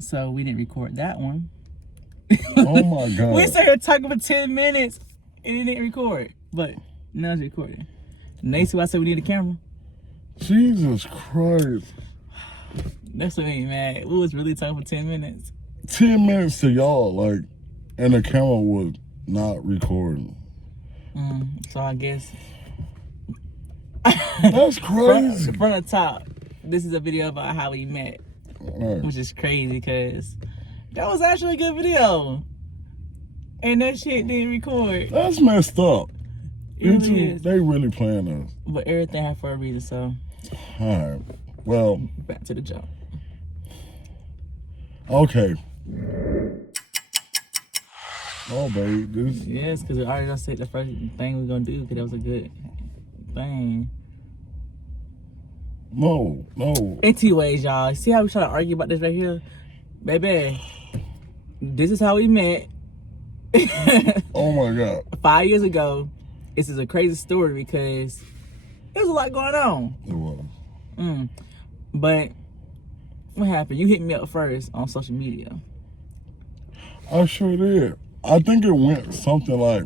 So we didn't record that one. Oh my God. We sat here talking for 10 minutes and it didn't record. But now it's recording. Next time I said we need a camera. Jesus Christ. That's what made me mad. We was really talking for 10 minutes. 10 minutes to y'all, like, and the camera was not recording. So I guess. That's crazy. From the top, this is a video about how we met. Right. Which is crazy because that was actually a good video. And that shit didn't record. That's messed up. It really is. They really playing us. But everything happened for a reason, so. Alright. Well. Back to the jump. Okay. Oh, babe. This. Yes, because we already done said the first thing we're going to do because that was a good thing. No. Anyways, y'all, see how we try to argue about this right here? Baby, this is how we met. Oh my God. 5 years ago. This is a crazy story because there's a lot going on. It was. But what happened? You hit me up first on social media. I sure did. I think it went something like,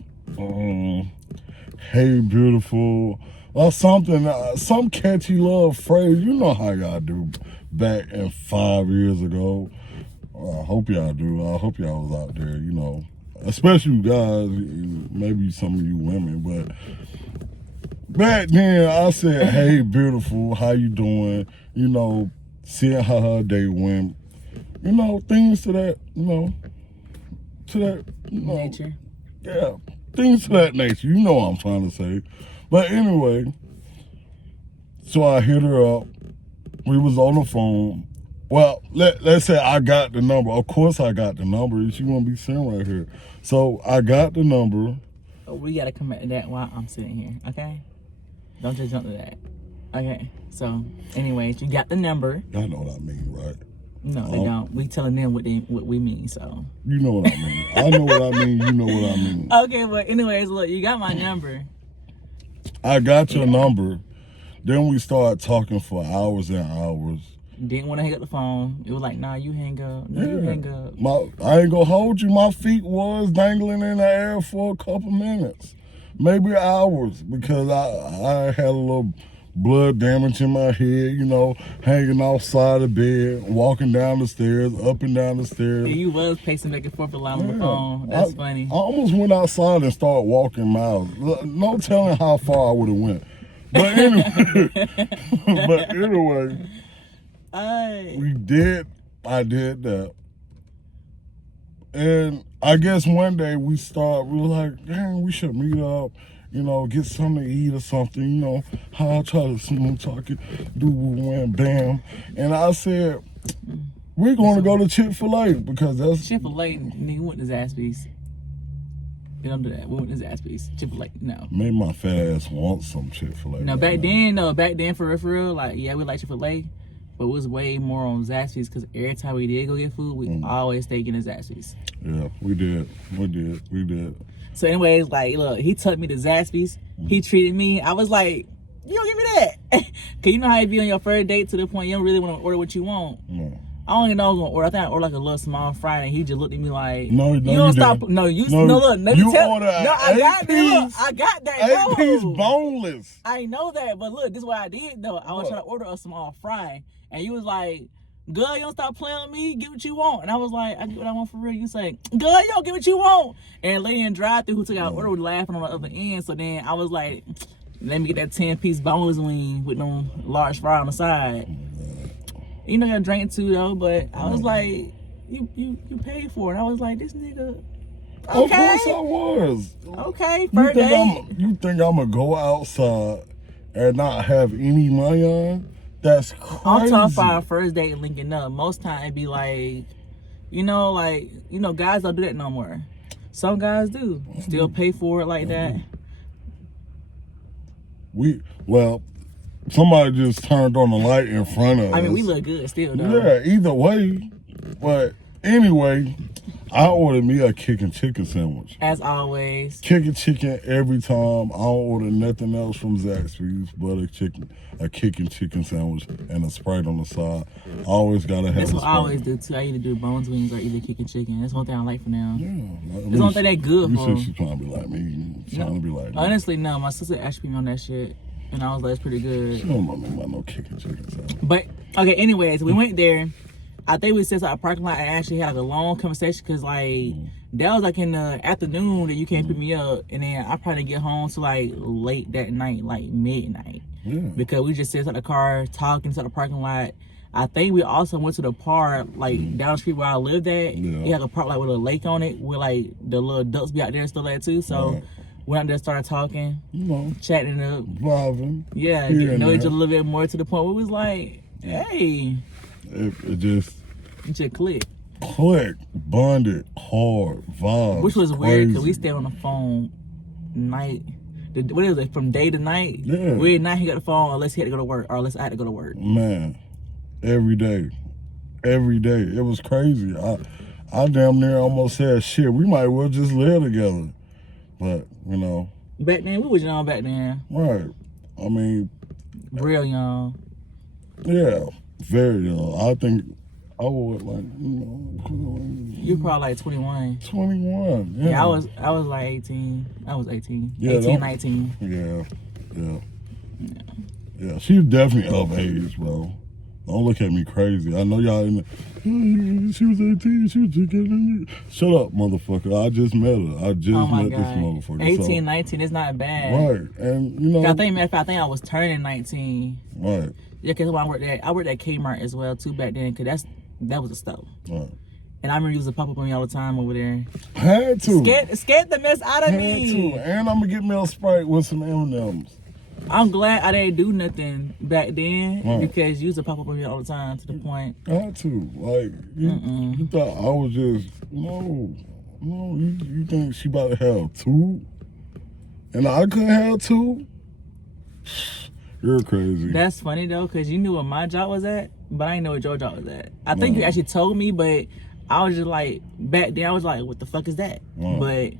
hey, beautiful, or something, some catchy love phrase. You know how y'all do back in 5 years ago. I hope y'all do. I hope y'all was out there, you know, especially you guys, maybe some of you women, but back then I said, hey, beautiful, how you doing? You know, seeing how her day went, you know, things to that, you know, Nature. Yeah, things to that nature. You know what I'm trying to say. But anyway, so I hit her up. We was on the phone. Well, let's say I got the number. Of course I got the number. She gonna be sitting right here. So I got the number. Oh, we gotta come back to that while I'm sitting here, okay? Don't just jump to that. Okay, so anyways, you got the number. Y'all know what I mean, right? No, they don't. We telling them what we mean, so. You know what I mean. I know what I mean. You know what I mean. Okay, but anyways, look, you got my number. I got your number. Then we started talking for hours and hours. Didn't want to hang up the phone. It was like, nah, you hang up. No, you hang up. I ain't gonna hold you. My feet was dangling in the air for a couple minutes, maybe hours, because I had a little blood damage in my head, you know, hanging outside the bed, walking down the stairs, up and down the stairs. Yeah, you was pacing back and forth a lot on the phone. That's funny. I almost went outside and started walking miles. No telling how far I would have went. But anyway, I did that. And I guess one day we were like, dang, we should meet up, you know, get something to eat or something, you know, how I try to smooth talk it, do wham, bam. And I said, we're going to go to Chick-fil-A because that's... Chick-fil-A, nigga, went to Zaxby's. We don't do that. We went to Zaxby's. Chick-fil-A, no. Made my fat ass want some Chick-fil-A. No, back then, for real, like, yeah, we like Chick-fil-A, but it was way more on Zaxby's because every time we did go get food, we always stayed getting Zaxby's. Yeah, we did. So anyways, like, look, he took me to Zaxby's. He treated me. I was like, you don't give me that. Because you know how you be on your first date to the point you don't really want to order what you want. No. I don't even know I was going to order. I think I ordered like a little small fry, and he just looked at me like, no, you don't stop. Didn't. No, look, let me tell you. No, I got that. 8-piece boneless. I know that, but look, this is what I did, though. I was trying to order a small fry, and you was like, girl, you don't stop playing with me, get what you want. And I was like, I get what I want for real. You say, girl, you don't get what you want. And lady in drive-thru who took our order was laughing on the other end. So then I was like, let me get that 10-piece boneless wing with no large fry on the side. You know, I drank too though, but I was like, you paid for it. I was like, this nigga. Okay. Of course I was. Okay, first date. You think I'm gonna go outside and not have any money on? That's crazy. I'm talking about our first date linking up. Most time it be like, guys don't do that no more. Some guys do. Still pay for it like that. Somebody just turned on the light in front of us. I mean, we look good still, though. Yeah, either way. But anyway, I ordered me a chicken sandwich. As always. Chicken every time. I don't order nothing else from Zaxby's but a chicken sandwich and a Sprite on the side. I always gotta have. That's a what Sprite. I always do too. I either do bones wings or either chicken. That's one thing I like for now. Yeah, It's the only thing that good you for. said she's trying to be like me. Trying to be like me. Honestly, no. My sister asked me on that shit, and I was like, it's pretty good. She don't know me about no chicken sandwich. But okay, anyways, we went there. I think we sat at a parking lot and actually had like a long conversation because like that was like in the afternoon that you came pick me up, and then I probably get home to like late that night, like midnight. Yeah. Because we just sit at the car talking to the parking lot. I think we also went to the park like down the street where I lived at. Yeah. It had a park like with a lake on it where like the little ducks be out there and stuff like that too. So Right. went out there, started talking, You know, chatting it up. vibing. Yeah, Here getting to and know each there. other a little bit more to the point where it was like, hey, It just just click. click, bonded, hard, vibe. Which was weird because we stayed on the phone night. What is it? From day to night? Yeah. We did not hang up the phone unless he had to go to work or unless I had to go to work. Man, every day. It was crazy. I damn near almost said, shit, we might well just live together. But, you know, Back then, we was young back then. right. I mean, Real young. yeah, very young. I think I was like, you know, You probably like 21. 21. Yeah, Yeah, I was like 18. I was 18. Yeah, 18, don't- 19. Yeah, she's definitely of age, bro. Don't look at me crazy. I know y'all in the, she was 18, she was just getting. Shut up, motherfucker. I just met her. I just Oh my met this God. motherfucker. 18, 19, it's not bad. Right, and you know. I think, matter of fact, I think I was turning 19. Right, Yeah, because I worked at Kmart as well too back then, because that was a stove. right. And I remember using pop up on me all the time over there. Had to. Scared the mess out of Had me. to. And I'm gonna get me a Sprite with some M&Ms. I'm glad I didn't do nothing back then Right. because you used to pop up on me all the time to the point. Had to. Like, you thought I was just, no, you think she about to have two? And I couldn't have two? You're crazy. That's funny though, because you knew where my job was at, but I didn't know where your job was at. I think you actually told me, but I was just like, back then I was like, what the fuck is that? But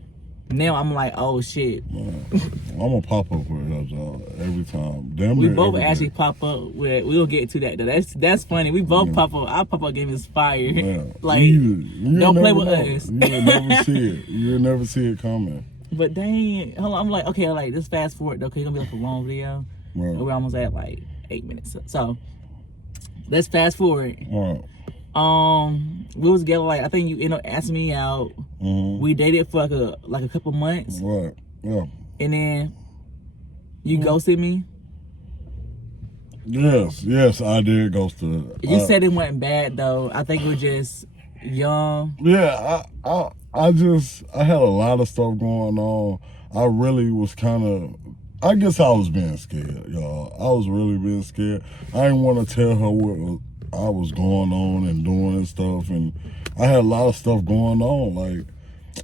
now I'm like, oh shit. I'm gonna pop up with her job every time. Damn We near both every day. actually pop up with, we'll get to that though. That's funny. We both pop up. Our pop up game is fire. Yeah. Like, You'll don't play never with know. us. You'll never see it. You'll never see it coming. But dang, hold on, I'm like, okay, like this fast forward though, cause it's gonna be like a long video. Right. We're almost at like 8 minutes. So let's fast forward. Right. We was together like I think you ended up asking me out. We dated for like a couple months, Right. Yeah. and then you ghosted me. Yes, I did ghost her. You said it wasn't bad though. I think we're just young. Yeah, I had a lot of stuff going on. I really was kind of, I guess I was being scared, y'all. I was really being scared. I didn't want to tell her what I was going on and doing and stuff, and I had a lot of stuff going on. Like,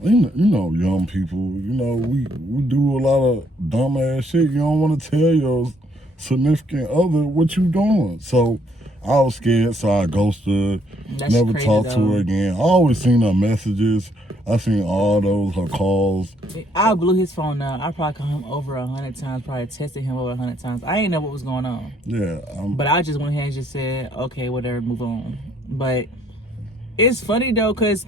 you know, young people, you know, we do a lot of dumb ass shit. You don't want to tell your significant other what you doing. So I was scared, so I ghosted her. That's Never crazy, talked to though. her again. I always seen her messages. I seen all those, her calls. I blew his phone up. I probably called him over 100 times. Probably texted him over 100 times. I didn't know what was going on. Yeah. But I just went ahead and just said, okay, whatever, move on. But it's funny though, cause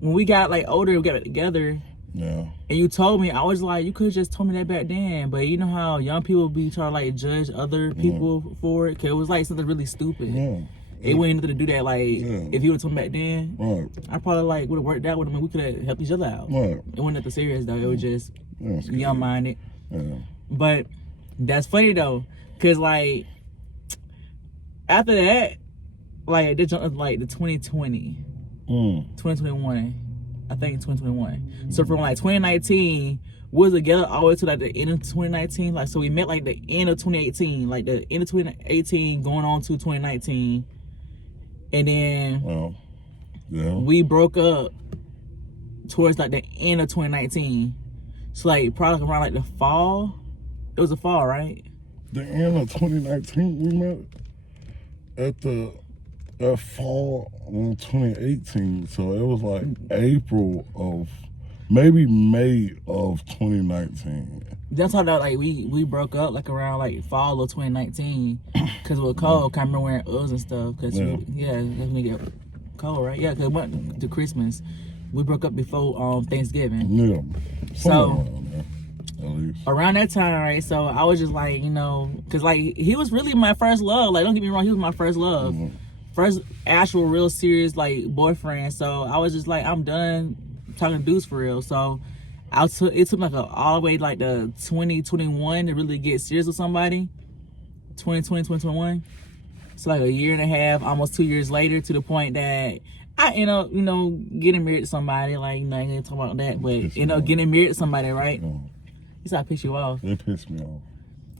when we got like older, we got it together. Yeah. And you told me, I was like, you could have just told me that back then. But you know how young people be trying to like judge other people for it? Cause it was like something really stupid. Yeah. It wasn't nothing to do that. Like, if you would have told me back then, Right. I probably like would have worked out with him and we could have helped each other out. Right. It wasn't nothing serious though. It was just Yeah, it's young minded. Yeah. But that's funny though, cause like after that, like this like the 2020, 2021, I think 2021. So from like 2019, we was together all the way to like the end of 2019. Like so we met like the end of 2018, like the end of 2018 going on to 2019, and then Well, yeah. we broke up towards like the end of 2019. So like probably around like the fall. It was the fall, right? The end of 2019, we met at the that fall in 2018. So it was like April of, maybe May of 2019. That's how that like we broke up like around like fall of 2019 because it was cold. I remember wearing Uggs and stuff because when we get cold, right? Yeah, because it went to Christmas. We broke up before Thanksgiving. Yeah. So at least around that time, right? So I was just like, because like he was really my first love. Like, don't get me wrong, he was my first love, first actual real serious like boyfriend. So I was just like, I'm done talking to dudes for real. So it took like all the way like the 2021 to really get serious with somebody. 2020, 2021. So like a year and a half, almost 2 years later, to the point that I end up, getting married to somebody. Like, I ain't gonna talk about that, but getting married to somebody, right? He said I pissed you off. It pissed me off.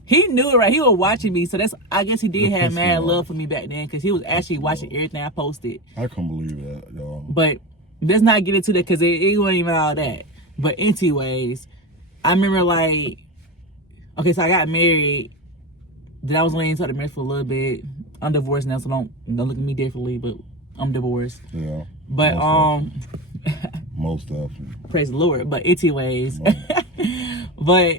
He knew it, right? He was watching me, so I guess he did have mad love for me back then, because he was actually watching everything I posted. I can't believe that, y'all. But let's not get into that, because it wasn't even all that. But anyways, I remember like, okay, so I got married. Then I was laying inside the marriage for a little bit. I'm divorced now, so don't look at me differently, but I'm divorced. Yeah. But most definitely. Praise the Lord. But anyways, but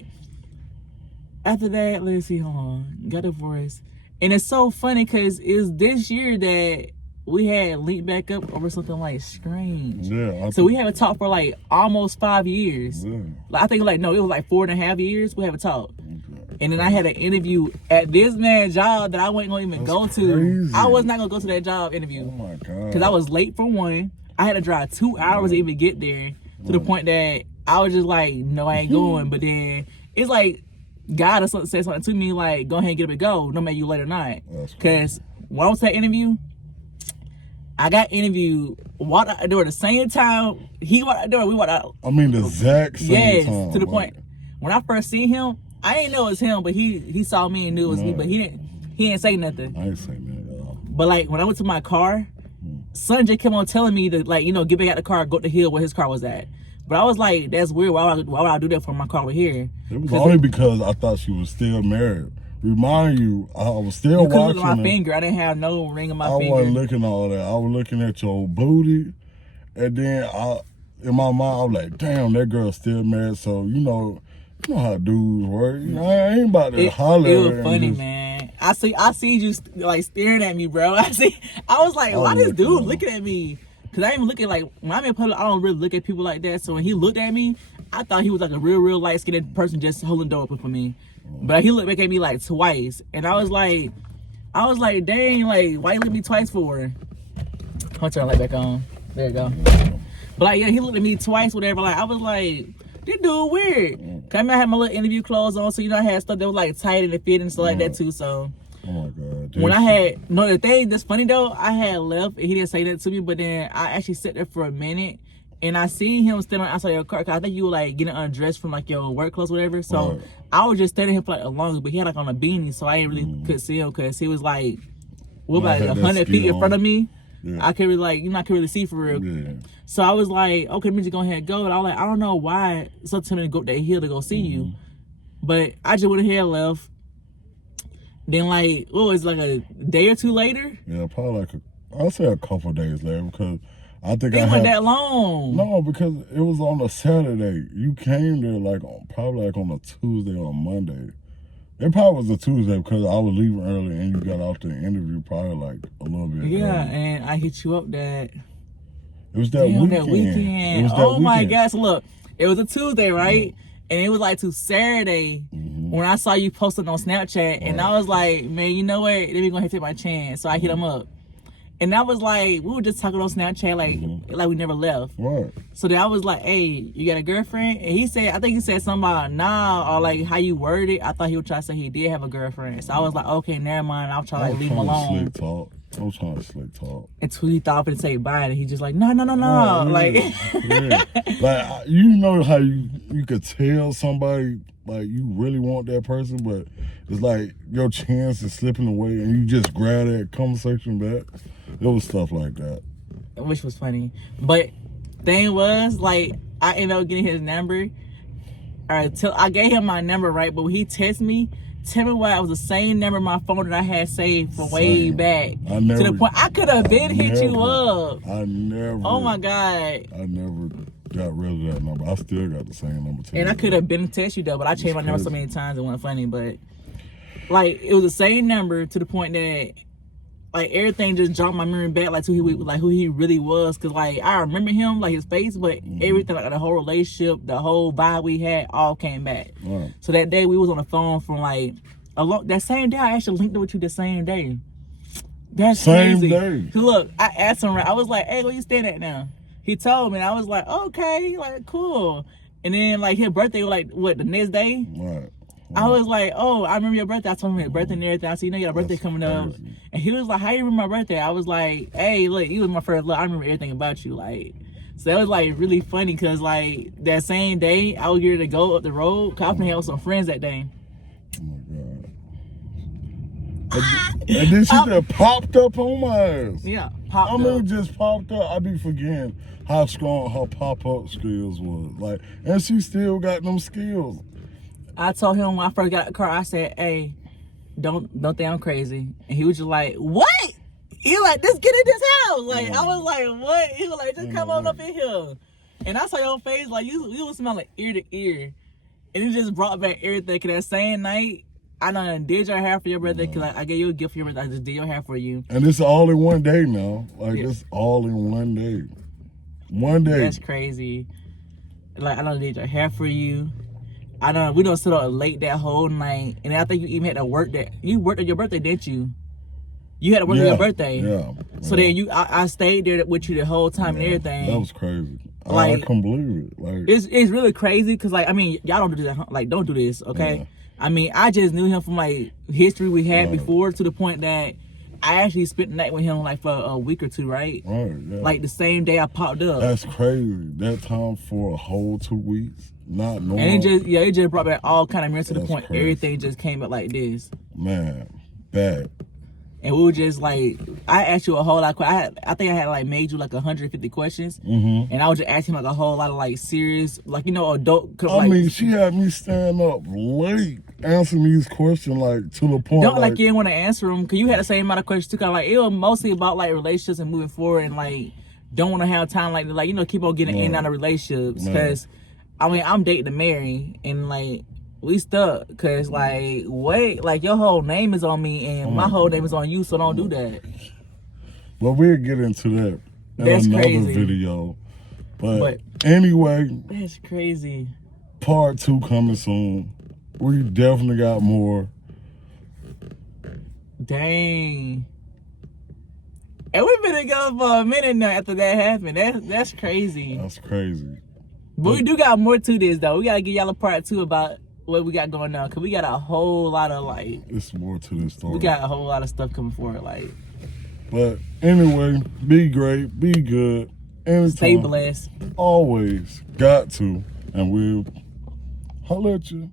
after that, let's see, hold on, got divorced, and it's so funny because it's this year that we had linked back up over something like strange. Yeah. So we haven't talked for like almost 5 years. Yeah. Like, I think it was like 4.5 years we haven't talked. Okay. And then I had an interview at this man's job that I wasn't gonna even go to. Crazy. I was not gonna go to that job interview. Oh my God. Because I was late for one. I had to drive 2 hours to even get there, to the point that I was just like, no, I ain't going. But then it's like God or something said something to me like, go ahead and get up and go, no matter you late or not. Because when I was at that interview, I got interviewed, walked out the door at the same time. He walked out the door, we walked out. I mean, the exact same time. Yes, to the point. When I first seen him, I didn't know it was him, but he saw me and knew it was me, but he didn't say nothing. I ain't say nothing at all. But like when I went to my car, Sanjay kept on telling me to like, get back out the car, go to the hill where his car was at. But I was like, that's weird. Why would I do that for my car over here? It was only because I thought she was still married. Remind you, I was still watching my finger. I didn't have no ring on my finger. I wasn't looking at all that. I was looking at your booty, and then in my mind, I was like, damn, that girl's still married. So you know how dudes work. I ain't about to holler. It was funny, man. I see you like staring at me, bro. I was like, why this dude looking at me? Cause I ain't even looking like when I'm in public, I don't really look at people like that. So when he looked at me, I thought he was like a real light skinned person just holding the door open for me. But he looked back at me like twice, and I was like, dang, like why you look at me twice for? I'll turn the light back on. There you go. But like, yeah, he looked at me twice, whatever. Like I was like, this dude weird. Cause I had my little interview clothes on, so I had stuff that was like tight and it fit and stuff like that too. So. Oh my God. When the thing that's funny though, I had left and he didn't say that to me, but then I actually sat there for a minute and I seen him standing outside your car, cause I think you were like getting undressed from like your work clothes or whatever. So I was just standing here for like a long, but he had like on a beanie, so I didn't really could see him cause he was like, what about 100 feet in front of me? Yeah. I could really I could really see for real. Yeah. So I was like, okay, let me just go ahead and go. And I was like, I don't know why something told me to go up that hill to go see you. But I just went ahead and left. Then like, it's like a day or two later? Yeah, probably like I'll say a couple of days later, because I think it wasn't that long. No, because it was on a Saturday. You came there probably on a Tuesday or a Monday. It probably was a Tuesday because I was leaving early and you got off the interview probably like a little bit early. And I hit you up that. It was that weekend. It was that weekend. My gosh, look, it was a Tuesday, right? And it was like to Saturday when I saw you posting on Snapchat, and I was like, man, you know what? Let me go ahead and take my chance. So I hit him up. And I was like, we were just talking on Snapchat like we never left. Right. So then I was like, hey, you got a girlfriend? And he said, I think he said something about nah, or like how you worded it. I thought he would try to say he did have a girlfriend. So I was like, okay, never mind. I'll try to like leave him alone. I was trying to slick talk. Until he thought to say bye, and he just like, no. Like, like, you know how you could tell somebody like you really want that person, but it's like your chance is slipping away, and you just grab that conversation back. It was stuff like that, which was funny. But thing was, like, I ended up getting his number. I gave him my number, right? But when he texted me, Tell me why it was the same number in my phone that I had saved from way back. I never, to the point I could have been hit you up. I never. Oh my God. I never got rid of that number. I still got the same number too. And I could have been text you though, but I changed my number so many times it wasn't funny. But like it was the same number to the point that like everything just jumped my memory back like who he really was. Cause like I remember him, like his face, but everything, like the whole relationship, the whole vibe we had, all came back. Right. So that day we was on the phone from like that same day. I actually linked up with you the same day. That's same crazy. Day. Look, I asked him, I was like, hey, where you staying at now? He told me, and I was like, okay, like cool. And then like his birthday was like what, the next day? Right. I was like, oh, I remember your birthday. I told him his birthday and everything. I said, you know, you got a birthday coming up. And he was like, how you remember my birthday? I was like, hey, look, you was my first love. I remember everything about you. Like, so that was like really funny because like that same day, I was getting to go up the road. Cause I was hanging out with some friends that day. Oh my God. And then she just popped up on my ass. Yeah, popped up. I mean, just popped up. I be forgetting how strong her pop-up skills was. Like, and she still got them skills. I told him when I first got out the car, I said, hey, don't think I'm crazy. And he was just like, what? He like, just get in this house. Like, I was like, what? He was like, just come on up in here. And I saw your face, like, you was smelling ear to ear. And it just brought back everything. Cause that same night, I done did your hair for your birthday. Cause I gave you a gift for your birthday. I just did your hair for you. And it's all in one day now. Like, it's all in one day. One day. That's crazy. Like, I done did your hair for you. We done sit up late that whole night, and I think you even had to work you worked on your birthday, didn't you? You had to work on your birthday. Yeah. So then I stayed there with you the whole time and everything. That was crazy. Like, I couldn't believe it. Like, it's really crazy because like I mean y'all don't do that. Like don't do this, okay? Yeah. I mean I just knew him from like history we had before to the point that I actually spent the night with him like for a week or two, right? Right. Yeah. Like the same day I popped up. That's crazy. That time for a whole 2 weeks. Not normal. And it just brought back all kind of memories to the point everything just came up like this. Man, bad. And we were just like, I asked you a whole lot of questions. I think I had like made you like 150 questions. And I was just asking like a whole lot of like serious, like, you know, adult. I mean, she had me stand up late answering these questions like to the point. Don't like you didn't want to answer them because you had the same amount of questions too. Cause like it was mostly about like relationships and moving forward and like don't want to have time like you know, keep on getting in and out of relationships. Cause I mean, I'm dating to marry and like we stuck because like wait, like your whole name is on me and my whole name is on you, so don't do that. Well, we'll get into that in another video. But anyway, that's crazy. Part 2 coming soon. We definitely got more. Dang. And we've been together for a minute now after that happened. That's crazy. That's crazy. But we do got more to this though. We gotta give y'all a part 2 about what we got going on. Cause we got a whole lot of like. It's more to this story. We got a whole lot of stuff coming forward, like. But anyway, be great, be good. Anytime, stay blessed. Always got to, and we'll holler at you.